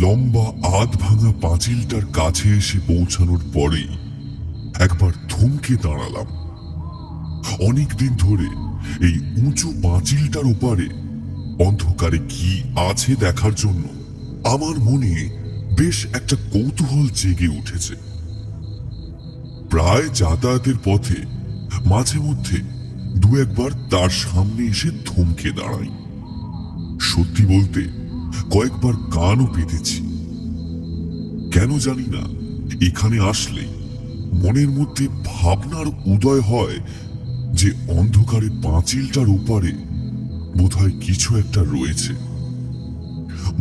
লম্বা আধ ভাঙা পাঁচিলটার কাছে এসে পৌঁছানোর পরেই একবার থমকে দাঁড়ালাম। অনেকদিন ধরে এই উঁচু পাঁচিলটার ওপারে অন্ধকারে কি আছে দেখার জন্য আমার মনে বেশ একটা কৌতূহল জেগে উঠেছে। প্রায় যাতায়াতের পথে মাঝে মধ্যে দু একবার তার সামনে এসে থমকে দাঁড়াই। সত্যি বলতে কয়েকবার কানও পেতেছি। কেন জানি না, এখানে আসলে মনের মধ্যে ভাবনার উদয় হয় যে অন্ধকারে পাঁচিলটার ওপারে বোধহয় কিছু একটা রয়েছে।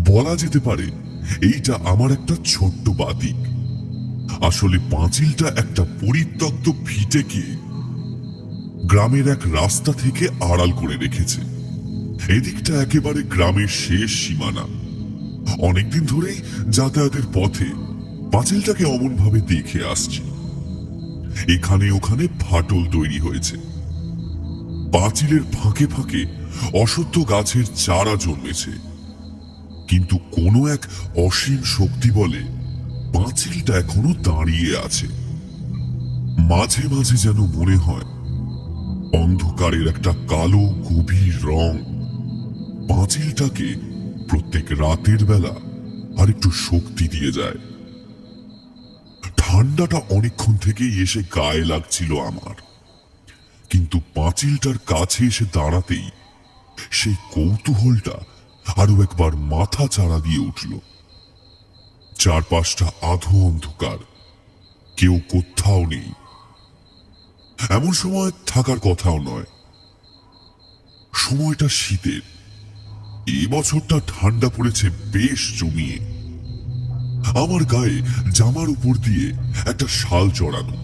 বলা যেতে পারে এইটা আমার একটা ছোট্ট বাতিক। আসলে পাঁচিলটা একটা পরিত্যক্ত ভিটেকে গ্রামের এক রাস্তা থেকে আড়াল করে রেখেছে। এদিকটা একেবারে গ্রামের শেষ সীমানা। অনেকদিন ধরেই যাতায়াতের পথে পাঁচিলটাকে অমন ভাবে দেখে আসছি। এখানে ওখানে ফাটল তৈরি হয়েছে। পাঁচিলের ফাঁকে ফাঁকে অশ্বত্থ গাছের চারা জন্মেছে, কিন্তু কোনো এক অসীম শক্তি বলে পাঁচিলটা এখনো দাঁড়িয়ে আছে। মাঝে মাঝে যেন মনে হয় অন্ধকারের একটা কালো গভীর রং পাঁচিলটাকে প্রত্যেক রাতের বেলা আর একটু শক্তি দিয়ে যায়। ঠান্ডাটা অনেকক্ষণ থেকেই এসে গায়ে লাগছিল আমার, কিন্তু পাঁচিলটার কাছে এসে দাঁড়াতেই সেই কৌতূহলটা আরো একবার মাথা চাড়া দিয়ে উঠল। চারপাশটা আধো অন্ধকার, কেউ কোথাও নেই। এমন সময় থাকার কথাও নয়। সময়টা শীতের। এবছরটা ঠান্ডা পড়েছে বেশ জমিয়ে। আমার গায়ে জামার উপর দিয়ে একটা শাল জড়ানো।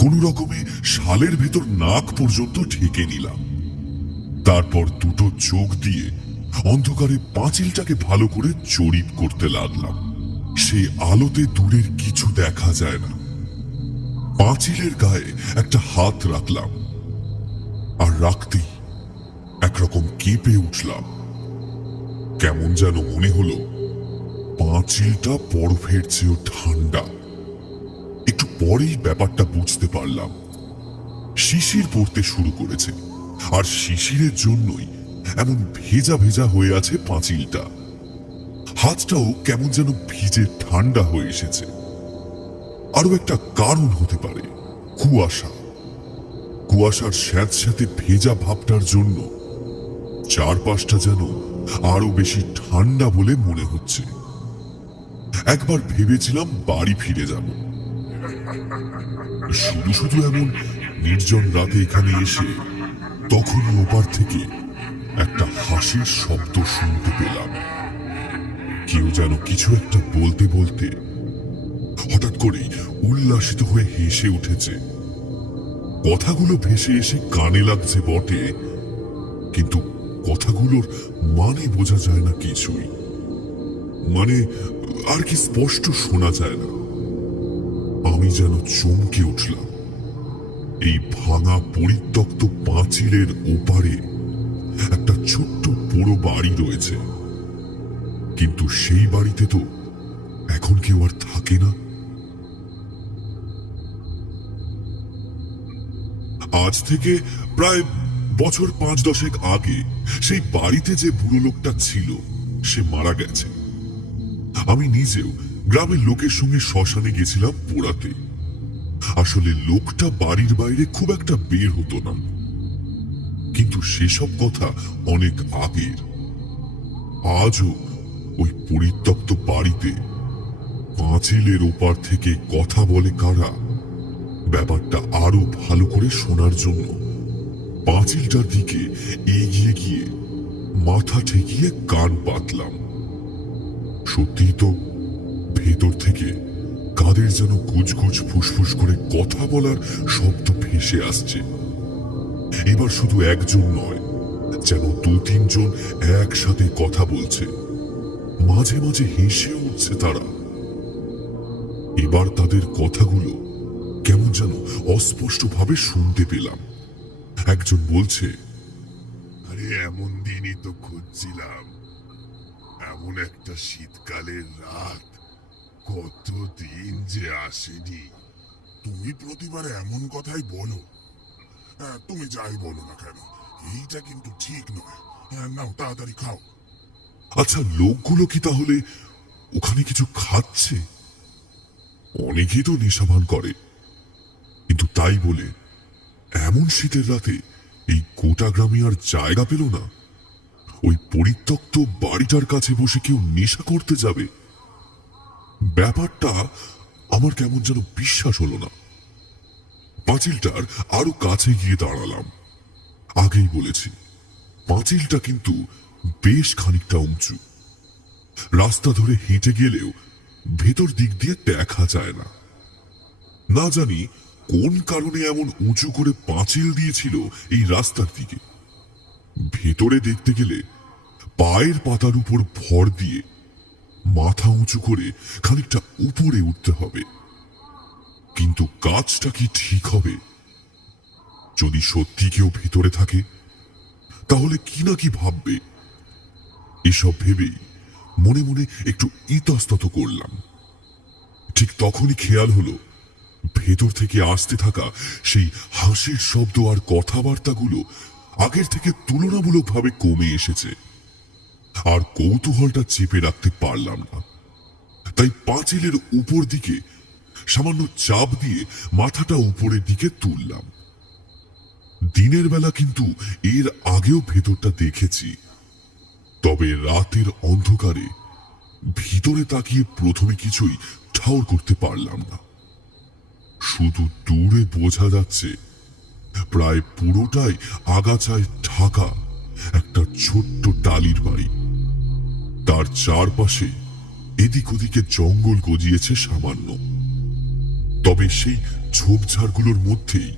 কোন রকমে শালের ভেতর নাক পর্যন্ত ঢেকে নিলাম। তারপর দুটো চোখ দিয়ে অন্ধকারে পাঁচিলটাকে ভালো করে জরিপ করতে লাগলাম। সেই আলোতে দূরের কিছু দেখা যায় না। পাঁচিলের গায়ে একটা হাত রাখলাম, আর রাখতেই একরকম কেঁপে উঠলাম। কেমন যেন মনে হলো পাঁচিলটা বরফের চেয়েও ঠান্ডা। একটু পরেই ব্যাপারটা বুঝতে পারলাম। শিশির পড়তে শুরু করেছে, আর শিশিরের জন্যই এমন ভেজা ভেজা হয়ে আছে পাঁচিলটা। হাতটাও কেমন যেন ভিজে ঠান্ডা হয়ে এসেছে। আরো একটা কারণ হতে পারে কুয়াশা। কুয়াশার স্যাঁতস্যাঁতে ভেজা ভাবটার জন্য চারপাশটা যেন আরো বেশি ঠান্ডা বলে মনে হচ্ছে। একবার ভেবেছিলাম বাড়ি ফিরে যাব। শুধু শুধু এমন নির্জন রাতে এখানে এসে তখনই ওপার থেকে একটা হাসির শব্দ শুনতে পেলাম। কেউ যেন কিছু একটা বলতে বলতে হঠাৎ করেই উল্লাসিত হয়ে হেসে উঠেছে। কথাগুলো ভেসে এসে কানে লাগছে বটে, কিন্তু কথাগুলোর মানে বোঝা যায় না কিছুই। মানে আর কি স্পষ্ট শোনা যায় না। আমি যেন চমকে উঠলাম। এই ভাঙা পরিত্যক্ত পাঁচিলের ওপারে একটা ছোট্ট পোড়ো বাড়ি রয়েছে, কিন্তু সেই বাড়িতে তো এখন কেউ আর থাকে না। আজ থেকে প্রায় বছর 5-10 আগে সেই বাড়িতে যে বুড়ো লোকটা ছিল সে মারা গেছে। আমি নিজেও গ্রামের লোকের সঙ্গে শ্মশানে গেছিলাম পোড়াতে। আসলে লোকটা বাড়ির বাইরে খুব একটা বের হতো না, কিন্তু সেসব কথা অনেক আগের। আজও ওই পরিত্যক্ত বাড়িতে পাঁচিলের ওপার থেকে কথা বলে কারা, ব্যাপারটা আরো ভালো করে শোনার জন্য পাঁচিলটার দিকে এগিয়ে গিয়ে মাথা ঠেকিয়ে কান পাতলাম। সত্যি তো ভেতর থেকে কাদের যেন গুজগুজ ফুসফুস করে কথা বলার শব্দ ভেসে আসছে। এবার শুধু একজন নয়, যেন 2-3 জন একসাথে কথা বলছে। মাঝে মাঝে হেসে উঠছে তারা। এবার তাদের কথাগুলো কেমন যেন অস্পষ্ট ভাবে শুনতে পেলাম। একজন বলছে, আরে এমন দিনই তো খুঁজছিলাম। এমন একটা শীতকালের রাত কতদিন যে আসেনি। তুমি প্রতিবার এমন কথাই বলো। তুমি যাই বলো না কেন, এইটা কিন্তু ঠিক নয়। নাও তাড়াতাড়ি খাও। আচ্ছা, লোকগুলো কি তাহলে ওখানে কিছু খাচ্ছে? অনেকেই তো নেশাভান করে, কিন্তু তাই বলে এমন শীতের রাতে এই গোটা গ্রামে আর জায়গা পেল না? ওই পরিত্যক্ত বাড়িটার কাছে বসে কেউ নেশা করতে যাবে? ব্যাপারটা আমার কেমন যেন বিশ্বাস হলো না। পাঁচিলটার আরো কাছে গিয়ে দাঁড়ালাম। আগেই বলেছি, পাঁচিলটা কিন্তু বেশ খানিকটা উঁচু। রাস্তা ধরে হেঁটে গেলেও ভেতর দিক দিয়ে দেখা যায় না। না জানি কোন কারণে এমন উঁচু করে পাঁচিল দিয়েছিল এই রাস্তার দিকে। ভেতরে দেখতে গেলে পায়ের পাতার উপর ভর দিয়ে মাথা উঁচু করে খানিকটা উপরে উঠতে হবে। কিন্তু কাজটা কি ঠিক হবে? যদি সত্যি কেউ ভেতরে থাকে, তাহলে কি না কি ভাববে। এসব ভেবেই মনে মনে একটু ইতস্তত করলাম। ঠিক তখনই খেয়াল হলো, ভেতর থেকে আসতে থাকা সেই হাসির শব্দ আর কথাবার্তাগুলো আগের থেকে তুলনামূলকভাবে কমে এসেছে। আর কৌতূহলটা চেপে রাখতে পারলাম না, তাই পাঁচিলের উপর দিকে সামান্য চাপ দিয়ে মাথাটা উপরের দিকে তুললাম। দিনের বেলা কিন্তু এর আগেও ভেতরটা দেখেছি, তবে রাতের অন্ধকারে ভিতরে তাকিয়ে প্রথমে কিছুই ঠাউর করতে পারলাম না। শুধু দূরে বোঝা যাচ্ছে প্রায় পুরোটাই আগাছায় ঢাকা একটা ছোট্ট টালির বাড়ি। তার চারপাশে এদিক ওদিকে জঙ্গল গজিয়েছে সামান্য। তবে সেই ঝোপঝাড়গুলোর মধ্যেই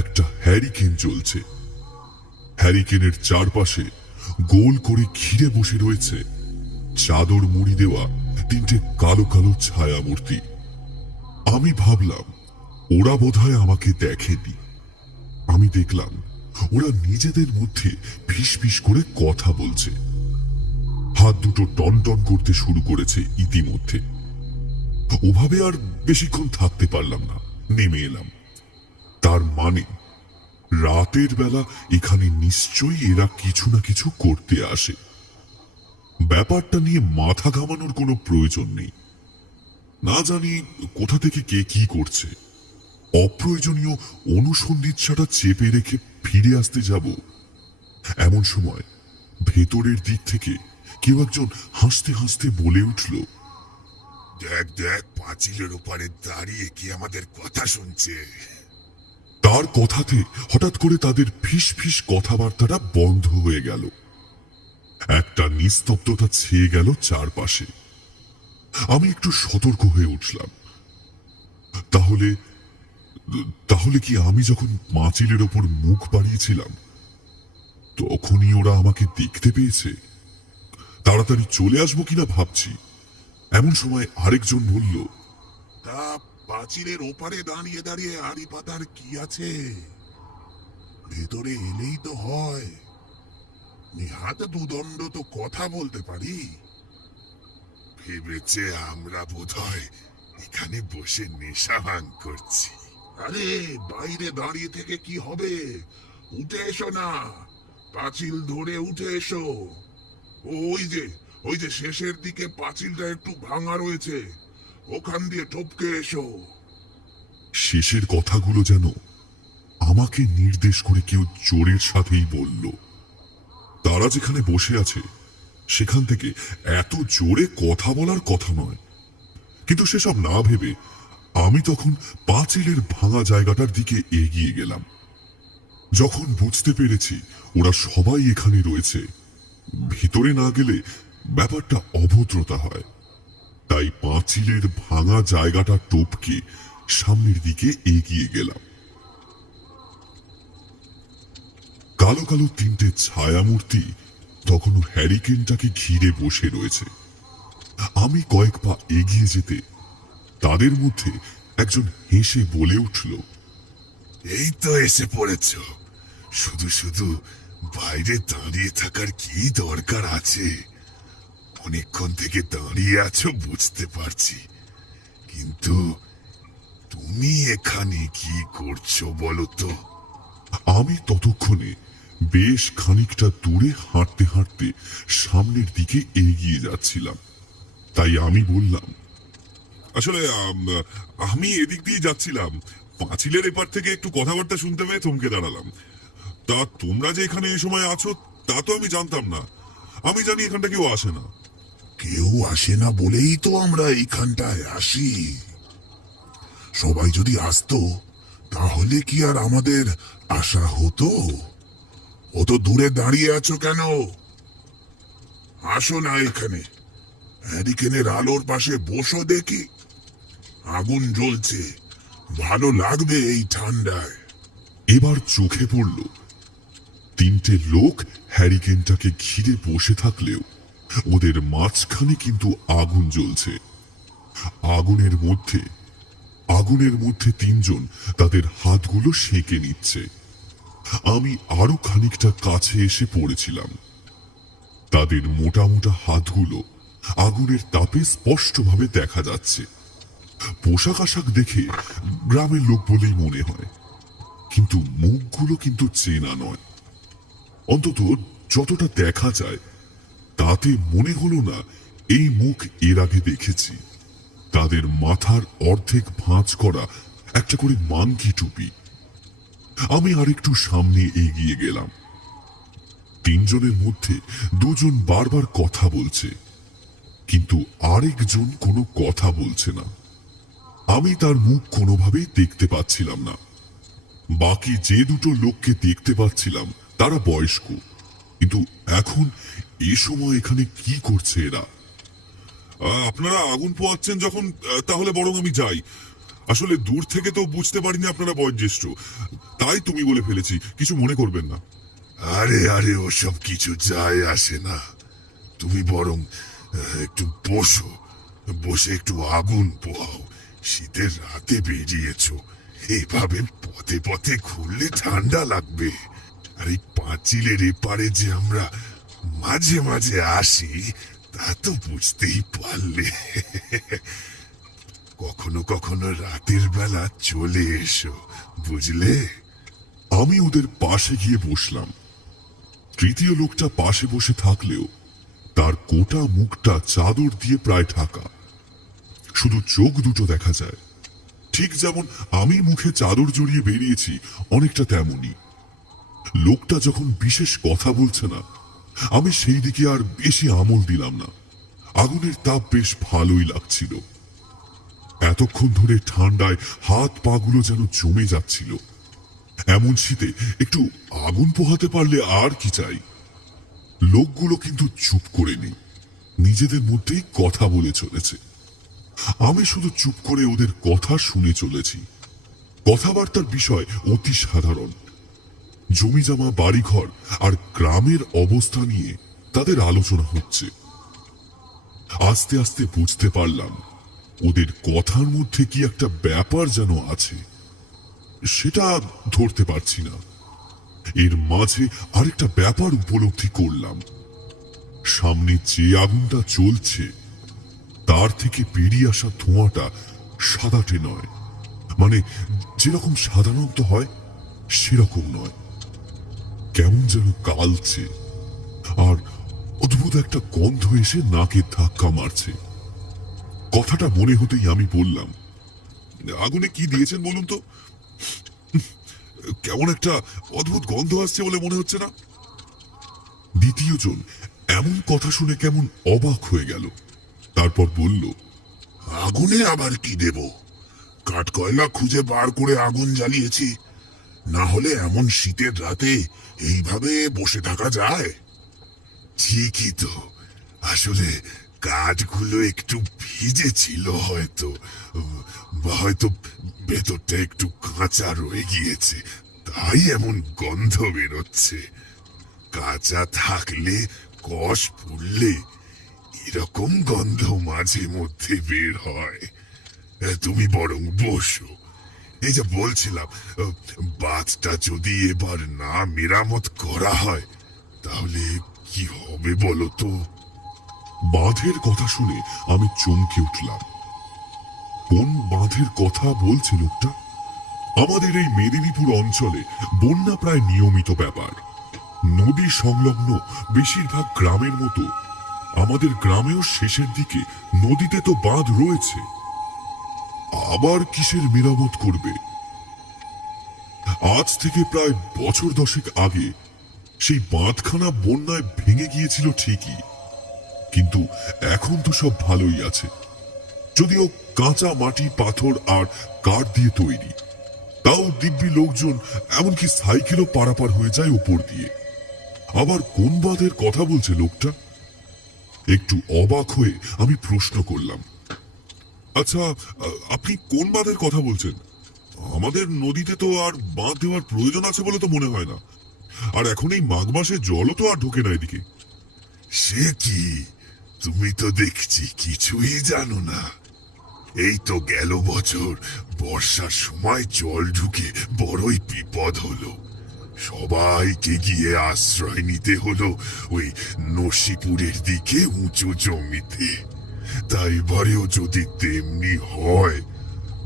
একটা হ্যারিকেন জ্বলছে। হ্যারিকেনের চারপাশে গোল করে ঘিরে বসে রয়েছে চাদর মুড়ি দেওয়া তিনটে কালো কালো ছায়ামূর্তি। আমি ভাবলাম ওরা বোধহয় আমাকে দেখেনি। আমি দেখলাম ওরা নিজেদের মধ্যে ফিসফিস করে কথা বলছে। হাত দুটো টনটন করতে শুরু করেছে ইতিমধ্যে। ওভাবে আর বেশিক্ষণ থাকতে পারলাম না, নেমে এলাম। তার মানে রাতের বেলা এখানে নিশ্চয়ই এরা কিছু না কিছু করতে আসে। ব্যাপারটা নিয়ে মাথা ঘামানোর কোনো প্রয়োজন নেই। না জানি কোথা থেকে কে কি করছে। অপ্রয়োজনীয় অনুসন্ধিৎসাটা চেপে রেখে ফিরে আসতে যাব, এমন সময় ভেতরের দিক থেকে কেউ একজন হাসতে হাসতে বলে উঠল, দেখ দেখ, পাঁচিলের ওপারে দাঁড়িয়ে কি আমাদের কথা শুনছে। তার কথাতে হঠাৎ করে তাদের ফিস ফিস কথাবার্তাটা বন্ধ হয়ে গেল। একটা নিস্তব্ধতা ছেয়ে গেল চারপাশে। আমি একটু সতর্ক হয়ে উঠলাম। তাহলে তাহলে কি আমি যখন পাঁচিলের ওপর মুখ বাড়িয়েছিলাম তখনই ওরা আমাকে দেখতে পেয়েছে? তাড়াতাড়ি চলে আসবো কিনা ভাবছি, এমন সময় আরেকজন বলল, তা পাঁচিলের ওপারে দাঁড়িয়ে দাঁড়িয়ে আড়ি পাতার কি আছে? ভেতরে এলেই তো হয়। নিহাত দুদণ্ড তো কথা বলতে পারি। ভেবেছে আমরা বোধহয় এখানে বসে নেশা ভাঙ করছি। আরে বাইরে দাঁড়িয়ে থেকে কি হবে? উঠে এসো না, পাঁচিল ধরে উঠে এসো। ওই যে ওই যে শেষের দিকে পাঁচিলটা একটু ভাঙা রয়েছে, ওখান দিয়ে টপকে এসো। শেষের কথাগুলো যেন আমাকে নির্দেশ করে কেউ জোরের সাথেই বলল। তারা যেখানে বসে আছে সেখান থেকে এত জোরে কথা বলার কথা নয়, কিন্তু সেসব না ভেবে আমি তখন পাঁচিলের ভাঙা জায়গাটার দিকে এগিয়ে গেলাম। যখন বুঝতে পেরেছি ওরা সবাই এখানে রয়েছে, ভিতরে না গেলে ব্যাপারটা অভদ্রতা হয়, তাই পাঁচিলের ভাঙা জায়গাটা টপকে সামনের দিকে এগিয়ে গেলাম। কালো কালো তিনটে ছায়ামূর্তি তখনও হ্যারিকেনটাকে ঘিরে বসে রয়েছে। আমি কয়েক পা এগিয়ে যেতে তাদের মধ্যে একজন হেসে বলে উঠল, এই তো এসে পড়েছ। শুধু শুধু বাইরে দাঁড়িয়ে থাকার কি দরকার আছে? অনেকক্ষণ থেকে দাঁড়িয়ে আছো বুঝতে পারছি, কিন্তু তুমি এখানে কি করছো বলো তো? আমি ততক্ষণে বেশ খানিকটা দূরে হাঁটতে হাঁটতে সামনের দিকে এগিয়ে যাচ্ছিলাম। তাই আমি বললাম, আসলে আমি এদিক দিয়ে যাচ্ছিলাম, পাঁচিলের এপার থেকে একটু কথাবার্তা শুনতে পেয়ে থমকে দাঁড়ালাম। তা তোমরা যে এখানে এই সময় আছো তা তো আমি জানতাম না। আমি জানি এখানটা কেউ আসে না। কেউ আসে না বলেই তো আমরা এইখানটায় আসি। সবাই যদি আসতো তাহলে কি আর আমাদের আশা হতো? অত দূরে দাঁড়িয়ে আছো কেন? আসো না এখানে, হ্যারিকেনের আলোর পাশে বসো দেখি। আগুন জ্বলছে, ভালো লাগবে এই ঠান্ডায়। এবার চোখে পড়ল তিনটে লোক হ্যারিকেনটাকে ঘিরে বসে থাকলেও ওদের মাঝখানে কিন্তু আগুন জ্বলছে। আগুনের মধ্যে আগুনের মধ্যে তিনজন তাদের হাতগুলো সেঁকে নিচ্ছে। আমি আরো খানিকটা কাছে এসে পড়েছিলাম। তাদের মোটা মোটা হাতগুলো আগুনের তাপে স্পষ্টভাবে দেখা যাচ্ছে। পোশাক আশাক দেখে গ্রামের লোক বলেই মনে হয়, কিন্তু মুখগুলো কিন্তু চেনা নয়। অন্তত যতটা দেখা যায় তাতে মনে হলো না এই মুখ এর আগে দেখেছি। তাদের মাথার অর্ধেক ভাঁজ করা একটা করে মাংকি টুপি। আমি আরেকটু সামনে এগিয়ে গেলাম। তিনজনের মধ্যে দুজন বারবার কথা বলছে, কিন্তু আরেকজন কোনো কথা বলছে না। আমি তার মুখ কোনোভাবেই দেখতে পাচ্ছিলাম না। বাকি যে দুটো লোককে দেখতে পাচ্ছিলাম তারা বয়স্ক, কিন্তু এখন এ সময় এখানে কি করছে এরা? আপনারা আগুন পোয়াচ্ছেন যখন, তাহলে বরং আমি যাই। আসলে দূর থেকে তো বুঝতে পারিনি আপনারা বয়োজ্যেষ্ঠ, তাই তুমি বলে ফেলেছি, কিছু মনে করবেন না। আরে আরে, ওসব কিছু যায় আসে না। তুমি বরং একটু বসো, বসে একটু আগুন পোহাও। শীতের রাতে বেরিয়েছো, এভাবে পথে পথে ঘুরলে ঠান্ডা লাগবে। আর এই পাঁচিলের এপারে যে আমরা মাঝে মাঝে আসি তা তো বুঝতেই পারলে। কখনো কখনো রাতের বেলা চলে এসো, বুঝলে? আমি ওদের পাশে গিয়ে বসলাম। তৃতীয় লোকটা পাশে বসে থাকলেও তার গোটা মুখটা চাদর দিয়ে প্রায় ঢাকা, শুধু চোখ দুটো দেখা যায়। ঠিক যেমন আমি মুখে চাদর জড়িয়ে বেরিয়েছি অনেকটা তেমনই। লোকটা যখন বিশেষ কথা বলছে না, আমি সেই দিকে আর বেশি আমল দিলাম না। আগুনের তাপ বেশ ভালোই লাগছিল। এতক্ষণ ধরে ঠান্ডায় হাত পা গুলো যেন জমে যাচ্ছিল। এমন শীতে একটু আগুন পোহাতে পারলে আর কি চাই। লোকগুলো কিন্তু চুপ করে নেই, নিজেদের মধ্যেই কথা বলে চলেছে। আমি শুধু চুপ করে ওদের কথা শুনে চলেছি। কথাবার্তার বিষয় অতি সাধারণ, জমি জমা, বাড়িঘর আর গ্রামের অবস্থা নিয়ে তাদের আলোচনা হচ্ছে। আস্তে আস্তে বুঝতে পারলাম ওদের কথার মধ্যে কি একটা ব্যাপার যেন আছে, সেটা ধরতে পারছি না। এর মাঝে আরেকটা ব্যাপার উপলব্ধি করলাম। সামনে যে আগুনটা চলছে তার থেকে বেরিয়ে আসা ধোঁয়াটা সাদাটে নয়, মানে যেরকম সাধারণত হয় সেরকম নয়, কেমন যেন কালছে। আর অদ্ভুত একটা গন্ধ এসে নাকে ধাক্কা মারছে। কথাটা মনে হতেই আমি বললাম, আগুনে কি দিয়েছেন বলুন তো? কেমন একটা অদ্ভুত গন্ধ আসছে বলে মনে হচ্ছে না? দ্বিতীয় জন এমন কথা শুনে কেমন অবাক হয়ে গেল। তারপর বলল, আগুনে আবার কি দেব? কাঠ কয়লা খুঁজে বার করে আগুন জ্বালিয়েছি। না হলে এমন শীতের রাতে এইভাবে বসে থাকা যায়? ঠিকই তো, আসলে কাঠগুলো একটু ভিজে ছিল হয়তো, বা হয়তো ভেতরটা একটু কাঁচা রয়ে গিয়েছে, তাই এমন গন্ধ বেরোচ্ছে। কাঁচা থাকলে, কষ পুড়লে এরকম গন্ধ মাঝে মধ্যে বের হয়। তুমি বরং বসো। এই যে বলছিলাম, বাঁধটা যদি এবার না মেরামত করা হয় তাহলে কি হবে বলো তো? বাঁধের কথা শুনে আমি চমকে উঠলাম। কোন বাঁধের কথা বলছে লোকটা? আমাদের এই মেদিনীপুর অঞ্চলে বন্যা প্রায় নিয়মিত ব্যাপার। নদী সংলগ্ন বেশিরভাগ গ্রামের মতো আমাদের গ্রামেও শেষের দিকে নদীতে তো বাঁধ রয়েছে, আবার কিসের মেরামত করবে? আজ থেকে প্রায় বছর 10 আগে সেই বাঁধখানা বন্যায় ভেঙে গিয়েছিল ঠিকই, কিন্তু এখন তো সব ভালোই আছে। যদিও কাঁচা মাটি, পাথর আর কাঠ দিয়ে তৈরি, তাও দিব্যি লোকজন এমনকি সাইকেলও পারাপার হয়ে যায় উপর দিয়ে। আবার কোন বাঁধের কথা বলছে লোকটা? একটু অবাক হয়ে আমি প্রশ্ন করলাম, আচ্ছা, আপনি কোন বাঁধের কথা বলছেন? আমাদের নদীতে তো আর বাঁধ দেওয়ার প্রয়োজন আছে বলে তো মনে হয় না। আর এখন এই মাঘ মাসে জলও তো আর ঢোকে না এদিকে। সে কি, তুমি তো দেখছি কিছুই জানো না। এই তো গেল বছর বর্ষার সময় জল ঢুকে বড়ই বিপদ হলো। সবাইকে গিয়ে আশ্রয় নিতে হলো ওই নসিপুরের দিকে উঁচু জমিতে। তাই এবারেও যদি তেমনি হয়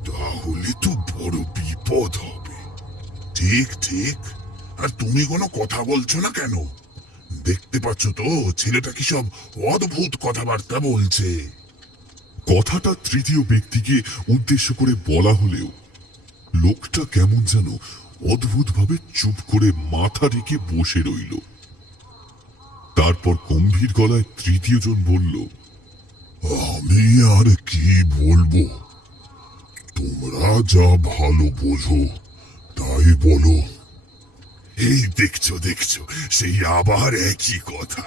তাহলে তো বড় বিপদ হবে। ঠিক ঠিক। আর তুমি কোনো কথা বলছো না কেন? দেখতে পাচ্ছ তো ছেলেটা কি সব অদ্ভুত কথাবার্তা বলছে। কথাটা তৃতীয় ব্যক্তিকে উদ্দেশ্য করে বলা হলেও লোকটা কেমন যেন অদ্ভুতভাবে চুপ করে মাথা রেখে বসে রইল। তারপর গম্ভীর গলায় তৃতীয় জন বলল, আমি আর কি বলবো, তোমরা যা ভালো বোঝো তাই বলো। এই দেখছো দেখছো, সেই আবার একই কথা।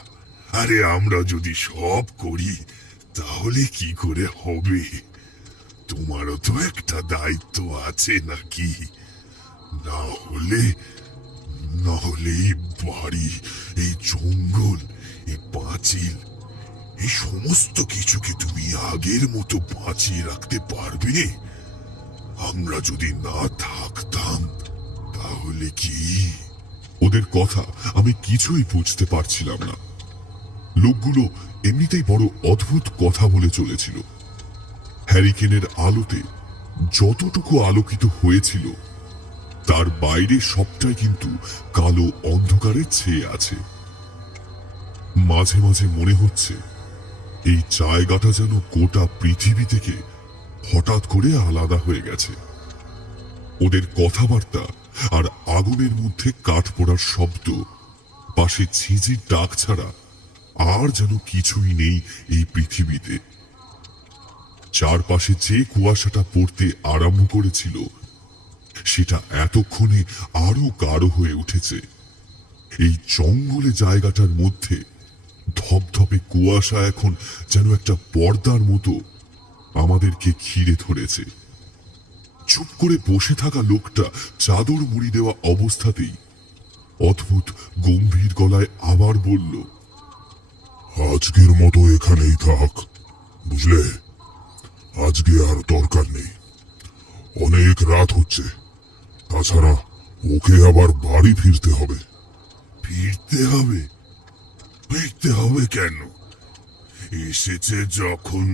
আরে আমরা যদি সব করি তাহলে কি করে হবে? তোমারও তো একটা দায়িত্ব আছে নাকি? না হলে না হলে এই বাড়ি, এই জঙ্গল, এই পাঁচিল, এই সমস্ত কিছুকে তুমি আগের মতো বাঁচিয়ে রাখতে পারবে? আমরা যদি না থাকতাম তাহলে কি? ওদের কথা আমি কিছুই বুঝতে পারছিলাম না। লোকগুলো এমনিতেই বড় অদ্ভুত কথা বলে চলেছিল। হ্যারিকেনের আলোতে যতটুকু আলোকিত হয়েছিল তার বাইরে সবটাই কিন্তু কালো অন্ধকারে ছেয়ে আছে। মাঝে মাঝে মনে হচ্ছে এই জায়গাটা যেন গোটা পৃথিবী থেকে হঠাৎ করে আলাদা হয়ে গেছে। ওদের কথাবার্তা আর আগুনের মধ্যে কাঠ পোড়ার শব্দ, পাশে ঝিঁঝির ডাক ছাড়া আর যেন কিছুই নেই এই পৃথিবীতে। চারপাশে যে কুয়াশাটা পড়তে আরম্ভ করেছিল সেটা এতক্ষণে আরো গাঢ় হয়ে উঠেছে। এই জঙ্গলে জায়গাটার মধ্যে ধপধপে কুয়াশা এখন যেন একটা পর্দার মতো আমাদেরকে ঘিরে ধরেছে। চুপ করে বসে থাকা লোকটা চাদর মুড়ি দেওয়া অবস্থাতেই অদ্ভুত গম্ভীর গলায় আবার বলল, আজকের মতো এখানেই থাক, বুঝলে? আজকে আর দরকার নেই, অনেক রাত হচ্ছে। তাছাড়া ওকে আবার বাড়ি ফিরতে হবে। ফিরতে হবে? ফিরতে হবে কেন? এসেছে যখন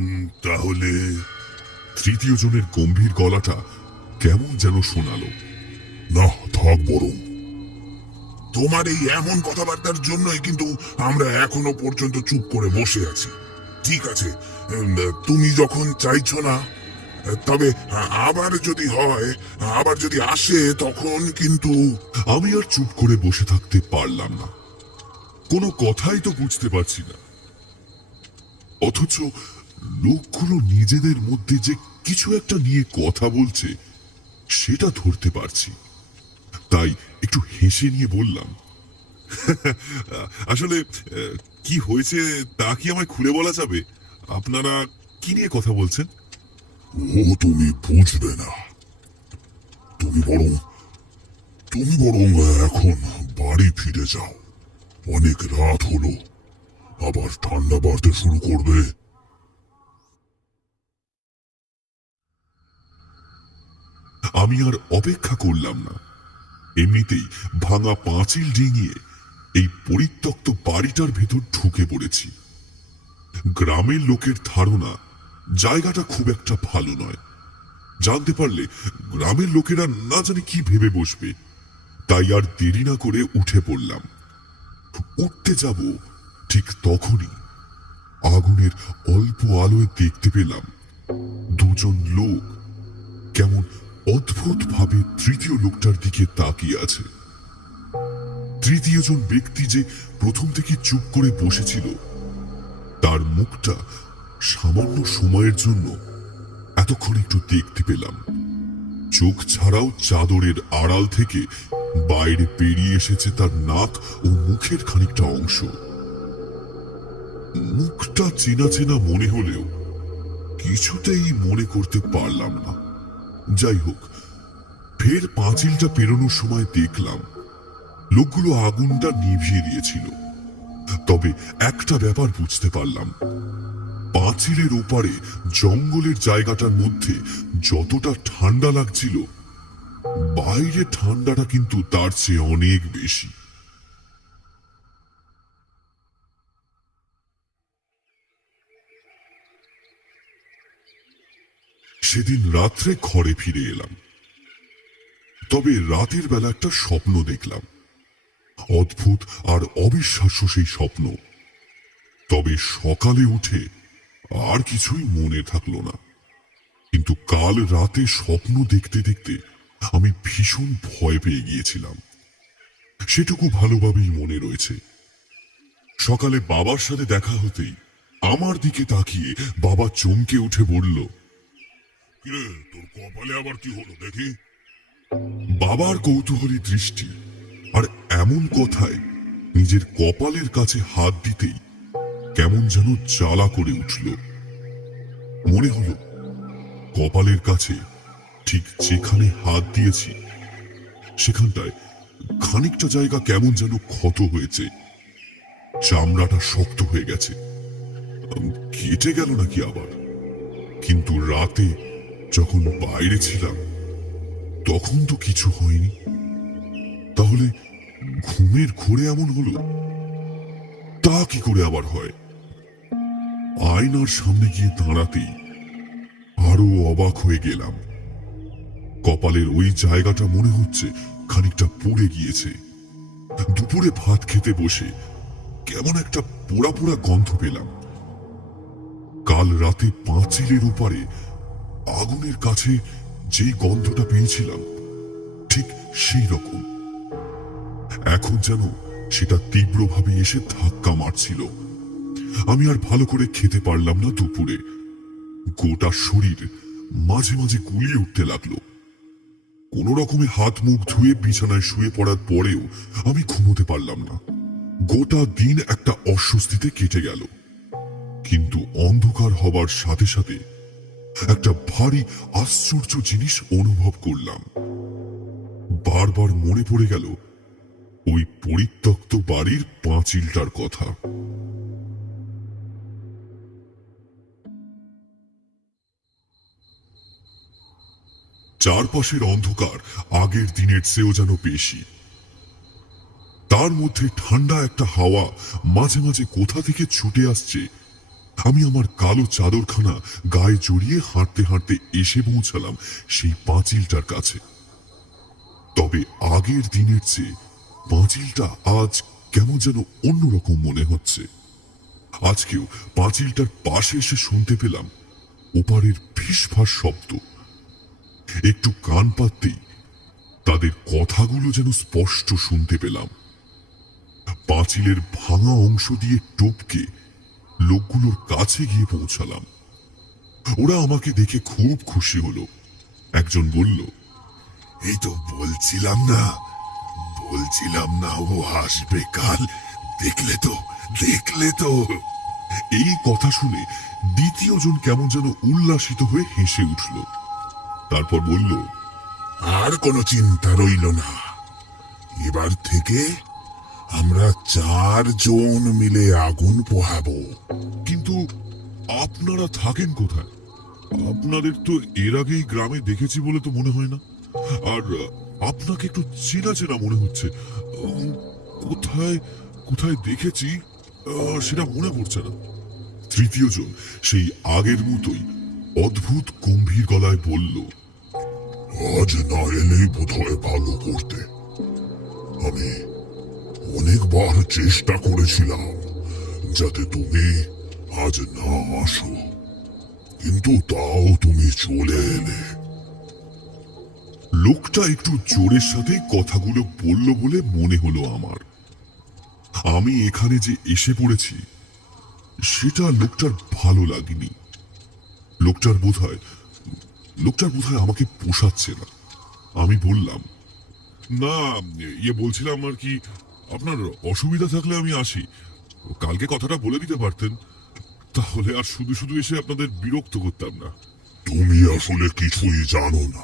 তাহলে। তৃতীয় জনের গম্ভীর গলাটা কেমন যেন শোনালো। না, থাক বরং। তোমার এই এমন কথাবার্তার জন্যই কিন্তু আমরা এখনো পর্যন্ত চুপ করে বসে আছি। ঠিক আছে, তুমি যখন চাইছো না, তবে আবার যদি হয়, আবার যদি আসে, তখন কিন্তু। আমি আর চুপ করে বসে থাকতে পারলাম না। কোনো কথাই তো বুঝতে পারছি না, অথচ লোকগুলো নিজেদের মধ্যে যে কিছু একটা নিয়ে কথা বলছে সেটা ধরতে পারছি। তাই একটু হেসে নিয়ে বললাম, আসলে কি হয়েছে তা কি আমায় খুলে বলা যাবে? আপনারা কি নিয়ে কথা বলছেন? ও তুমি বুঝবে না। তুমি বরং এখন বাড়ি ফিরে যাও। অনেক রাত হলো, আবার ঠান্ডা বাড়তে শুরু করবে। আমি আর অপেক্ষা করলাম না। এমনিতেই ভাঙা পাঁচিল ডিঙিয়ে এই পরিত্যক্ত বাড়িটার ভেতর ঢুকে পড়েছি। গ্রামের লোকের ধারণা জায়গাটা খুব একটা ভালো নয়। জানতে পারলে গ্রামের লোকেরা না জানি কি ভেবে বসবে। তাই আর দেরি না করে উঠে পড়লাম। উঠতে যাব ঠিক তখনই আগুনের অল্প আলোয় দেখতে পেলাম দুজন লোক কেমন অদ্ভুত ভাবে তৃতীয় লোকটার দিকে তাকিয়ে আছে। তৃতীয় জন ব্যক্তি যে প্রথম থেকে চুপ করে বসেছিল, তার মুখটা সামান্য সময়ের জন্য এতক্ষণ একটু দেখতে পেলাম। চোখ ছাড়াও চাদরের আড়াল থেকে বাইরে বেরিয়ে এসেছে তার নাক ও মুখের খানিকটা অংশ। মুখটা চেনা চেনা মনে হলেও কিছুতেই মনে করতে পারলাম না। যাই হোক, ফের পাঁচিলটা পেরোনোর সময় দেখলাম লোকগুলো আগুনটা নিভিয়ে দিয়েছিল। তবে একটা ব্যাপার বুঝতে পারলাম, পাঁচিলের ওপারে জঙ্গলের জায়গাটার মধ্যে যতটা ঠান্ডা লাগছিল, বাইরে ঠান্ডাটা কিন্তু তার চেয়ে অনেক বেশি। সেদিন রাত্রে ঘরে ফিরে এলাম। তবে রাতের বেলা একটা স্বপ্ন দেখলাম, অদ্ভুত আর অবিশ্বাস্য সেই স্বপ্ন। তবে সকালে উঠে আর কিছুই মনে থাকলো না। কিন্তু কাল রাতে স্বপ্ন দেখতে দেখতে আমি ভীষণ ভয় পেয়ে গিয়েছিলাম, সেটুকু ভালোভাবেই মনে রয়েছে। সকালে বাবার সাথে দেখা হতেই আমার দিকে তাকিয়ে বাবা চমকে উঠে বলল, কিরে, তোর কপালে আবার কি হলো দেখি? বাবার কৌতূহলী দৃষ্টি আর এমন কথায় নিজের কপালের কাছে হাত দিতেই কেমন যেন জ্বালা করে উঠল। মনে হলো কপালের কাছে ঠিক যেখানে হাত দিয়েছি সেখানটায় খানিকটা জায়গা কেমন যেন ক্ষত হয়েছে, চামড়াটা শক্ত হয়ে গেছে। কেটে গেল নাকি আবার? কিন্তু রাতে যখন বাইরে ছিলাম তখন তো কিছু হয়নি। তাহলে ঘুমের ঘোরে এমন হলো? তা কি করে আবার হয়? আয়নার সামনে গিয়ে দাঁড়াতেই আরো অবাক হয়ে গেলাম। কপালের ওই জায়গাটা মনে হচ্ছে খানিকটা পুড়ে গিয়েছে। দুপুরে ভাত খেতে বসে কেমন একটা পোড়া পোড়া গন্ধ পেলাম। কাল রাতে পাঁচিলের ওপারে আগুনের কাছে যেই গন্ধটা পেয়েছিলাম ঠিক সেই রকম। এখন যেন সেটা তীব্রভাবে এসে ধাক্কা মারছিল। আমি আর ভালো করে খেতে পারলাম না দুপুরে। গোটা শরীর মাঝে মাঝে গুলিয়ে উঠতে লাগলো। কোন রকমে হাত মুখ ধুয়ে বিছানায় শুয়ে পড়ার পরেও আমি ঘুমোতে পারলাম না। গোটা দিন একটা অস্বস্তিতে কেটে গেল। কিন্তু অন্ধকার হবার সাথে সাথে একটা ভারী আশ্চর্য জিনিস অনুভব করলাম। বারবার মনে পড়ে গেল ওই পরিত্যক্ত বাড়ির পাঁচিলটার কথা। চারপাশের অন্ধকার আগের দিনের চেয়েও যেন বেশি। তার মধ্যে ঠান্ডা একটা হাওয়া মাঝে মাঝে কোথা থেকে ছুটে আসছে। আমি আমার কালো চাদরখানা গায়ে জড়িয়ে হাঁটতে হাঁটতে এসে পৌঁছালাম সেই পাঁচিলটার কাছে। তবে আগের দিনের চেয়ে পাঁচিলটা আজ কেমন যেন অন্যরকম মনে হচ্ছে। আজকেও পাঁচিলটার পাশে এসে শুনতে পেলাম ওপারের ফিসফাস শব্দ। একটু কান পাততেই তাদের কথাগুলো যেন স্পষ্ট শুনতে পেলাম। পাঁচিলের ভাঙা অংশ দিয়ে টপকে লোকগুলোর কাছে গিয়ে পৌঁছালাম। ওরা আমাকে দেখে খুব খুশি হলো। একজন বলল, এই তো বলছিলাম না ও আসবে কাল, দেখলে তো। এই কথা শুনে দ্বিতীয় জন কেমন যেন উল্লাসিত হয়ে হেসে উঠল। তারপর বলল, আর কোনো চিন্তা রইল না। এবার থেকে আমরা 4 জন মিলে আগুন পোহাবো। কিন্তু আপনারা থাকেন কোথায়? আপনাদের তো এর আগেই গ্রামে দেখেছি বলে তো মনে হয় না। আর আপনাকে একটু চেনা চেনা মনে হচ্ছে। কোথায় কোথায় দেখেছি সেটা মনে পড়ছে না। তৃতীয় জন সেই আগের মতোই অদ্ভুত গম্ভীর গলায় বলল, আজ না এলেই বোধহয় ভালো করতে। আমি অনেকবার চেষ্টা করেছিলাম যাতে তুমি আজ না আসো, কিন্তু তাও তুমি চলে এলে। লোকটা একটু জোরের সাথে কথাগুলো বলল বলে মনে হলো আমার। আমি এখানে যে এসে পড়েছি সেটা লোকটার ভালো লাগেনি। লোকটার বোধহয় আমাকে পোষাচ্ছে না। আমি বললাম, না, বলছিলাম আর কি, আপনার অসুবিধা থাকলে আমি আসি। কালকে কথাটা বলে দিতে পারতেন, তাহলে আর শুধু শুধু এসে আপনাদের বিরক্ত করতাম না। তুমি আসলে কিছুই জানো না।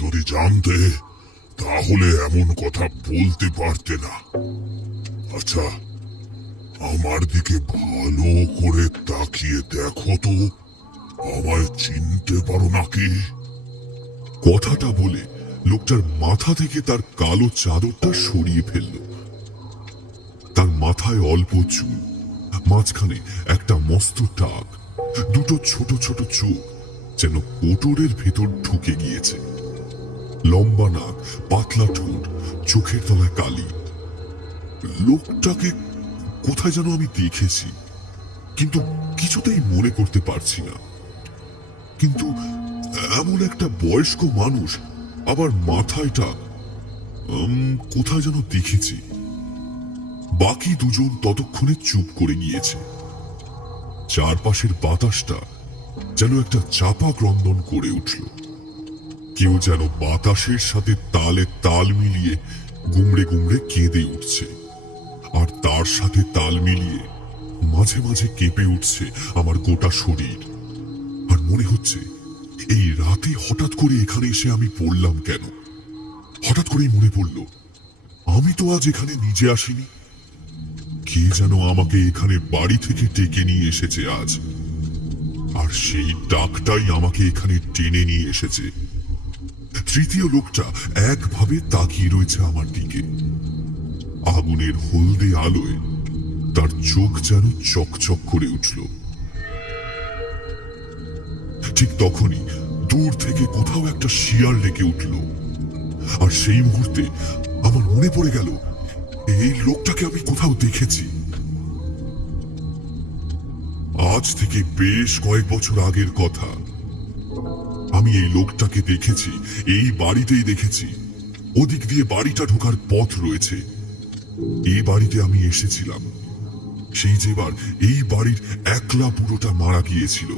যদি জানতে তাহলে এমন কথা বলতে পারতে না। আচ্ছা, আমার দিকে ভালো করে তাকিয়ে দেখো তো, আমায় চিনতে পারো নাকি? কথাটা বলে লোকটার মাথা থেকে তার কালো চাদরটা সরিয়ে ফেলল। তার মাথায় অল্প চুল, মাঝখানে একটা মস্ত টাক, দুটো ছোট ছোট চোখ যেন কোটরের ভেতর ঢুকে গিয়েছে, লম্বা নাক, পাতলা ঠোঁট, চোখের তলায় কালি। লোকটাকে কোথায় যেন আমি দেখেছি, কিন্তু কিছুতেই মনে করতে পারছি না। কিন্তু এমন একটা বয়স্ক মানুষ, আবার মাথায় টাক, কোথায় যেন দেখেছি। বাকি দুজন ততক্ষণে চুপ করে গিয়েছে। চারপাশের বাতাসটা যেন একটা চাপা ক্রন্দন করে উঠল। কেউ যেন বাতাসের সাথে তালে তাল মিলিয়ে গুমড়ে গুমড়ে কেঁদে উঠছে, আর তার সাথে তাল মিলিয়ে মাঝে মাঝে কেঁপে উঠছে আমার গোটা শরীর। আর মনে হচ্ছে এই রাতে হঠাৎ করে এখানে এসে আমি পড়লাম কেন। হঠাৎ করেই মনে পড়ল, আমি তো আজ এখানে নিজে আসিনি। কে যেন আমাকে এখানে বাড়ি থেকে ডেকে নিয়ে এসেছে আজ, আর সেই ডাকটাই আমাকে এখানে টেনে নিয়ে এসেছে। তৃতীয় লোকটা একভাবে তাকিয়ে রয়েছে আমার দিকে। আগুনের হলদে আলোয় তার চোখ যেন চকচক করে উঠল। ঠিক তখনই দূর থেকে কোথাও একটা শিয়াল ডেকে উঠল, আর সেই মুহূর্তে আমার মনে পড়ে গেল এই লোকটাকে আমি কোথাও দেখেছি। আজ থেকে বেশ কয়েক বছর আগের কথা। আমি এই লোকটাকে দেখেছি, এই বাড়িতেই দেখেছি। ওদিক দিয়ে বাড়িটা ঢোকার পথ রয়েছে। এই বাড়িতে আমি এসেছিলাম সেই যেবার এই বাড়ির একলা পুরোটা মারা গিয়েছিল।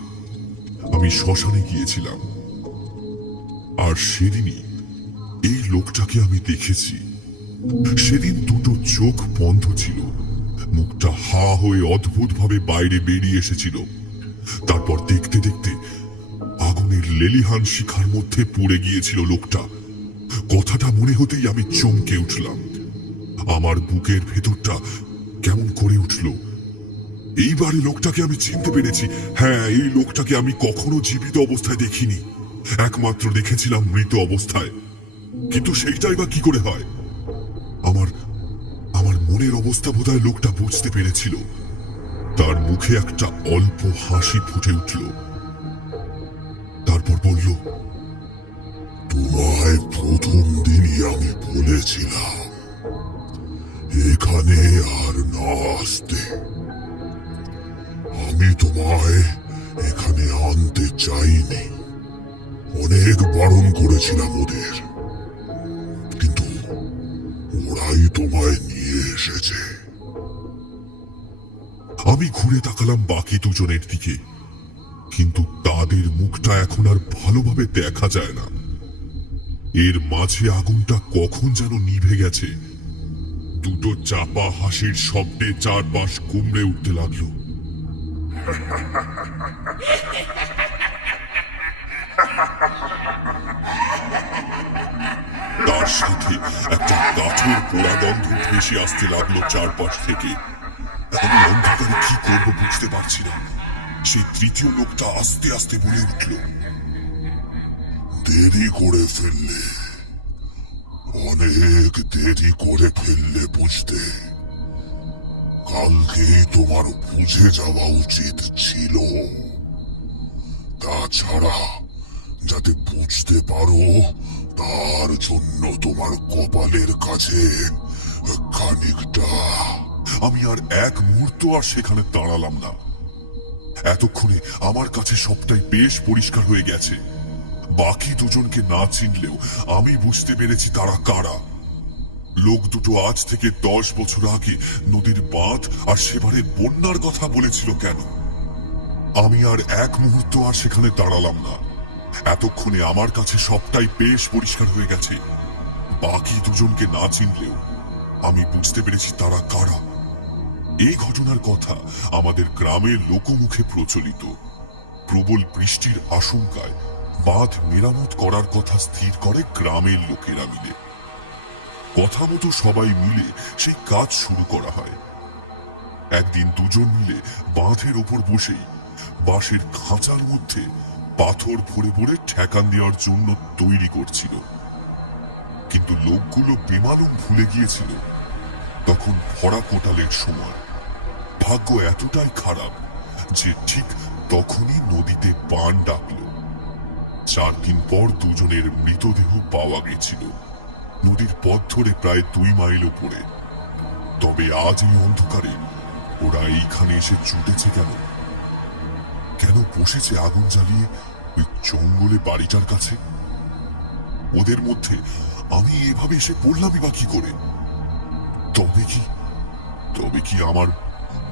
আমি শ্মশানে গিয়েছিলাম, আর সেদিনই এই লোকটাকে আমি দেখেছি। সেদিন দুটো চোখ বন্ধ ছিল, মুখটা হা হয়ে অদ্ভুত ভাবে বাইরে বেরিয়ে এসেছিল। তারপর দেখতে দেখতে আগুনের লেলিহান শিখার মধ্যে পড়ে গিয়েছিল লোকটা। কথাটা মনে হতেই আমি চমকে উঠলাম। আমার বুকের ভেতরটা কেমন করে উঠল। এইবারে লোকটাকে আমি চিনতে পেরেছি। হ্যাঁ, এই লোকটাকে আমি কখনো জীবিত অবস্থায় দেখিনি, একমাত্র দেখেছিলাম মৃত অবস্থায়। কিন্তু সেইটাই বা কি করে হয়? আমার আমার মনের অবস্থা বোধহয় লোকটা বুঝতে পেরেছিল। তার মুখে একটা অল্প হাসি ফুটে উঠল। তারপর বলল, তোমায় প্রথম দিনই আমি বলেছিলাম এখানে আর না আসতে। আমি তোমায় এখানে আনতে চাইনি, অনেক বারণ করেছিলাম ওদের, কিন্তু ওরাই তোমায় নিয়ে এসেছে। আমি ঘুরে তাকালাম বাকি দুজনের দিকে, কিন্তু তাদের মুখটা এখন আর ভালোভাবে দেখা যায় না। এর মাঝে আগুনটা কখন যেন নিভে গেছে। দুটো চাপা হাসির শব্দে চারপাশ কুমড়ে উঠতে লাগলো। তার সাথে একটা কাঠের পোড়া গন্ধ ভেসে আসতে লাগলো চারপাশ থেকে। আমি অন্ধকারে কি করব বুঝতে পারছি না। সেই তৃতীয় লোকটা আস্তে আস্তে বলে উঠল, দেরি করে ফেললে, অনেক দেরি করে ফেললে বুঝতে। কালকে তোমার বুঝে যাওয়া উচিত ছিল। তাছাড়া যাতে বুঝতে পারো, তার জন্য তোমার কপালের কাছে খানিকটা। আমি আর এক মুহূর্ত আর সেখানে দাঁড়ালাম না। এতক্ষণে আমার কাছে সবটাই বেশ পরিষ্কার হয়ে গেছে। বাকি দুজনকে না চিনলেও আমি বুঝতে পেরেছি তারা কারা। লোক দুটো আজ থেকে 10 বছর আগে নদীর বাঁধ আর সেবারের বন্যার কথা বলেছিল কেন? আমি আর এক মুহূর্ত আর সেখানে দাঁড়ালাম না। এতক্ষণে আমার কাছে সবটাই বেশ পরিষ্কার হয়ে গেছে। বাকি দুজনকে না চিনলেও আমি বুঝতে পেরেছি তারা কারা। এই ঘটনার কথা আমাদের গ্রামের লোকমুখে প্রচলিত। প্রবল বৃষ্টির আশঙ্কায় বাঁধ মেরামত করার কথা স্থির করে গ্রামের লোকেরা মিলে। কথা মতো সবাই মিলে সেই কাজ শুরু করা হয়। একদিন দুজন মিলে বাঁধের ওপর বসেই বাঁশের খাঁচার মধ্যে পাথর ভরে ভরে ঠেকান দেওয়ার জন্য তৈরি করছিল। কিন্তু লোকগুলো বেমালুম ভুলে গিয়েছিল তখন ভরা কোটালের সময়। ভাগ্য এতটাই খারাপ যে ঠিক তখনই নদীতে বান ডাকল। 4 দিন পর দুজনের মৃতদেহ পাওয়া গেছিল নদীর পথ ধরে প্রায় 2 মাইল উপরে। তবে আজ এই অন্ধকারে ওরা এইখানে এসে জুটেছে কেন? কেন বসেছে আগুন জ্বালিয়ে ওই জঙ্গলে বাড়িটার কাছে? ওদের মধ্যে আমি এভাবে এসে পড়লামই বা কি করে? তবে কি আমার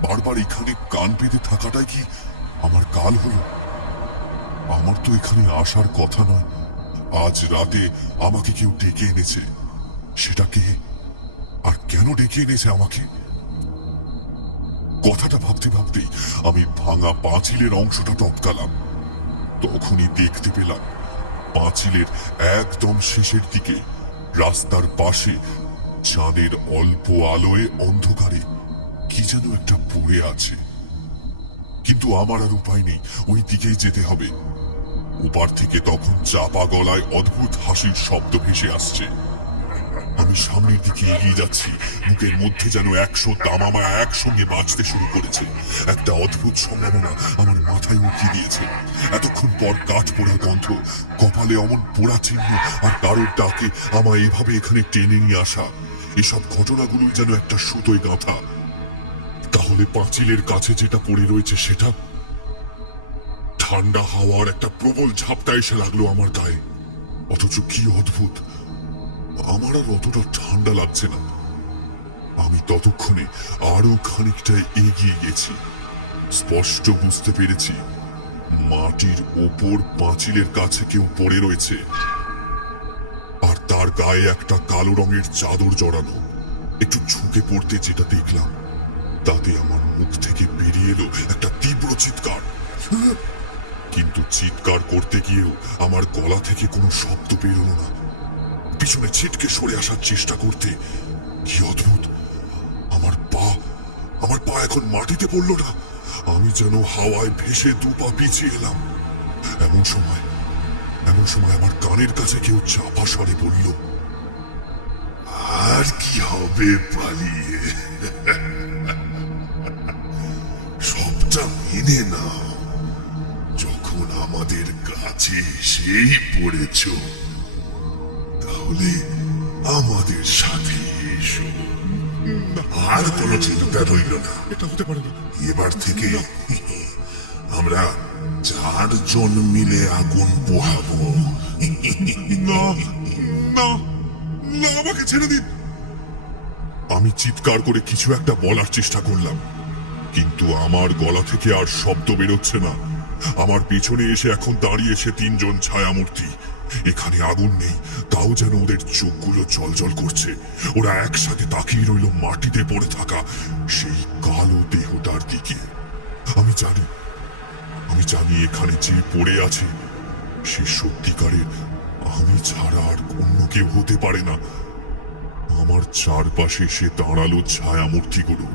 বারবার এখানে কান পেতে থাকাটাই কি আমার কাল হলো? আমার তো এখানে আসার কথা নয়। আজ রাতে আমাকে কেউ ডেকে এনেছে। সেটা কে আর কেন ডেকে এনেছে আমাকে? কথাটা ভাবতে ভাবতেই আমি ভাঙা পাঁচিলের অংশটা টপকালাম। তখনই দেখতে পেলাম পাঁচিলের একদম শেষের দিকে রাস্তার পাশে চাঁদের অল্প আলোয় অন্ধকারে কি যেন একটা পড়ে আছে। কিন্তু আমার আর উপায় নেই, ওই দিকেই যেতে হবে। ওপার থেকে তখন চাপা গলায় অদ্ভুত হাসির শব্দ ভেসে আসছে। আমি সামনের দিকে এগিয়ে যাচ্ছি। বুকের মধ্যে যেন 100 দামামা একসঙ্গে বাজতে শুরু করেছে। একটা অদ্ভুত সম্ভাবনা আমার মাথায় উঠিয়ে দিয়েছে। এতক্ষণ পর কাঠ পোড়ার গন্ধ, কপালে অমন পোড়া চিহ্ন, আর কারোর ডাকে আমায় এভাবে এখানে টেনে নিয়ে আসা, এসব ঘটনাগুলোই যেন একটা সুতোয় গাঁথা। তাহলে পাঁচিলের কাছে যেটা পড়ে রয়েছে সেটা? ঠান্ডা হাওয়ার একটা প্রবল ঝাপটা এসে লাগলো আমার গায়ে। অথচ কি অদ্ভুত, আমার আর অতটা ঠান্ডা লাগছে না। আমি ততক্ষণে আরো খানিকটা এগিয়ে গেছি। স্পষ্ট বুঝতে পেরেছি মাটির ওপর পাঁচিলের কাছে কেউ পড়ে রয়েছে, আর তার গায়ে একটা কালো রঙের চাদর জড়ানো। একটু ঝুঁকে পড়তে যেটা দেখলাম তাতে আমার মুখ থেকে বেরিয়ে এলো একটা তীব্র চিৎকার। কিন্তু চিৎকার করতে গিয়েও আমার গলা থেকে কোনো শব্দ বেরোলো না। পিছনে ছিটকে সরে আসার চেষ্টা করতে কি অদ্ভুত, আমার পা এখন মাটিতে পড়লো না। আমি যেন হাওয়ায় ভেসে 2 পা পিছিয়ে এলাম। এমন সময় আমার কানের কাছে কেউ চাপা স্বরে বলল, আর কি হবে পালিয়ে? সবটা মেনে নাও। যখন আমাদের কাছে সেই পড়েছ, তাহলে আমাদের সাথে এসো। আর কোনো চিন্তা রইল না। এটা হতে পারে না। এবার থেকে আমরা 4 জন মিলে আগুন পোহাবো। না না না, আমাকে ছেড়ে দিন। আমি চিৎকার করে কিছু একটা বলার চেষ্টা করলাম, কিন্তু আমার গলা থেকে আর শব্দ বেরোচ্ছে না। আমার পেছনে এসে এখন দাঁড়িয়েছে 3 জন ছায়ামূর্তি। এখানে আগুন নেই, তাও যেন ওদের চোখগুলো জ্বলজ্বল করছে। ওরা একসাথে তাকিয়ে রইল মাটিতে পড়ে থাকা সেই কালো দেহটার দিকে। আমি জানি এখানে যে পড়ে আছে সে সত্যিকারের আমি ছাড়া আর অন্য কেউ হতে পারে না। আমার চারপাশে সে দাঁড়ালো ছায়ামূর্তিগুলো।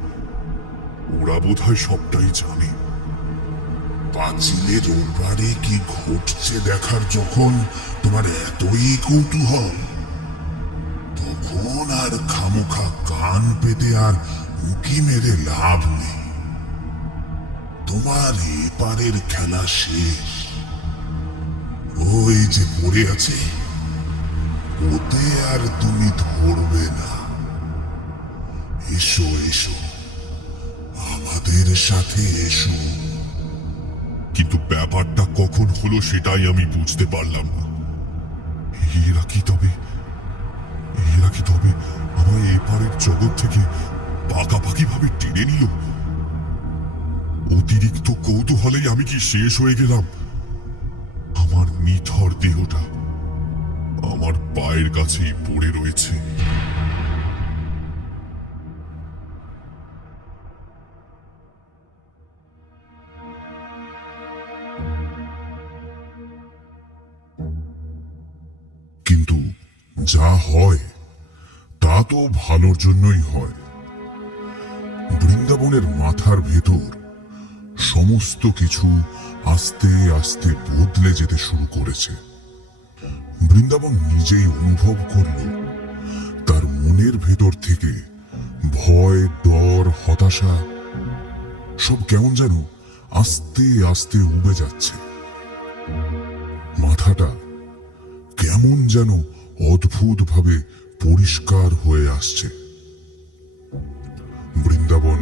ওরা বোধহয় সবটাই জানে। পাঁচিলের ওপারে কি ঘটছে দেখার যখন তোমার এতই কৌতূহল, তখন আর খামোখা কান পেতে আর উঁকি মেরে লাভ নেই। তোমার এপারের খেলা শেষ। ওই যে পড়ে আছে, ওতে আর তুমি ধরবে না। এসো এসো, আমাদের সাথে এসো। কিন্তু ব্যাপারটা কখন হলো সেটাই আমি বুঝতে পারলাম না। এরা কি তবে আমায় এপারের জগৎ থেকে পাকাপাকি ভাবে টেনে নিল? অতিরিক্ত কৌতূহলেই আমি কি শেষ হয়ে গেলাম? আমার নিথর দেহটা আমার পায়ের কাছেই পড়ে রয়েছে। কিন্তু যা হয় তা তো ভালোর জন্যই হয়। বৃন্দাবনের মাথার ভেতর সমস্ত কিছু আস্তে আস্তে বদলে যেতে শুরু করেছে। বৃন্দাবন নিজেই অনুভব করল তার মনের ভেতর থেকে ভয়, ডর, হতাশা সব কেমন যেন আস্তে আস্তে উবে যাচ্ছে। মাথাটা কেমন যেন অদ্ভুতভাবে পরিষ্কার হয়ে আসছে। বৃন্দাবন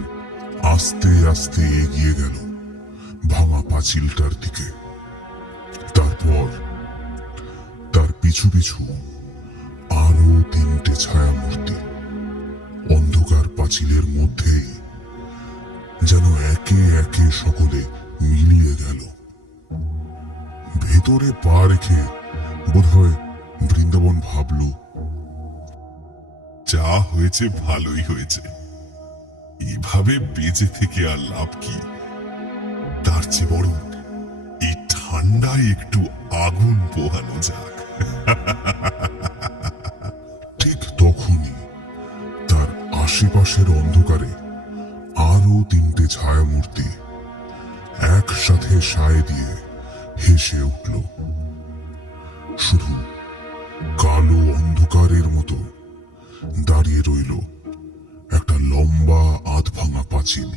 আস্তে আস্তে এগিয়ে গেল ভাঙা পাঁচিলটার দিকে। তারপর তার পিছু পিছু আরো তিনটে ছায়ামূর্তি অন্ধকার পাঁচিলের মধ্যেই যেন একে একে সকলে মিলিয়ে গেল। ভেতরে পা রেখে বোধহয় বৃন্দাবন ভাবল, যা হয়েছে ভালোই হয়েছে। এভাবে বেঁচে থেকে আর লাভ কি? তার চেয়ে বরং এই ঠান্ডায় একটু আগুন পোহানো যাক। ঠিক তখনই তার আশেপাশের অন্ধকারে আরো তিনটে ছায়ামূর্তি একসাথে সায় দিয়ে হেসে উঠল। শুধু কালো অন্ধকারের মতো দাঁড়িয়ে রইল একটা লম্বা আধ ভাঙা পাঁচিল।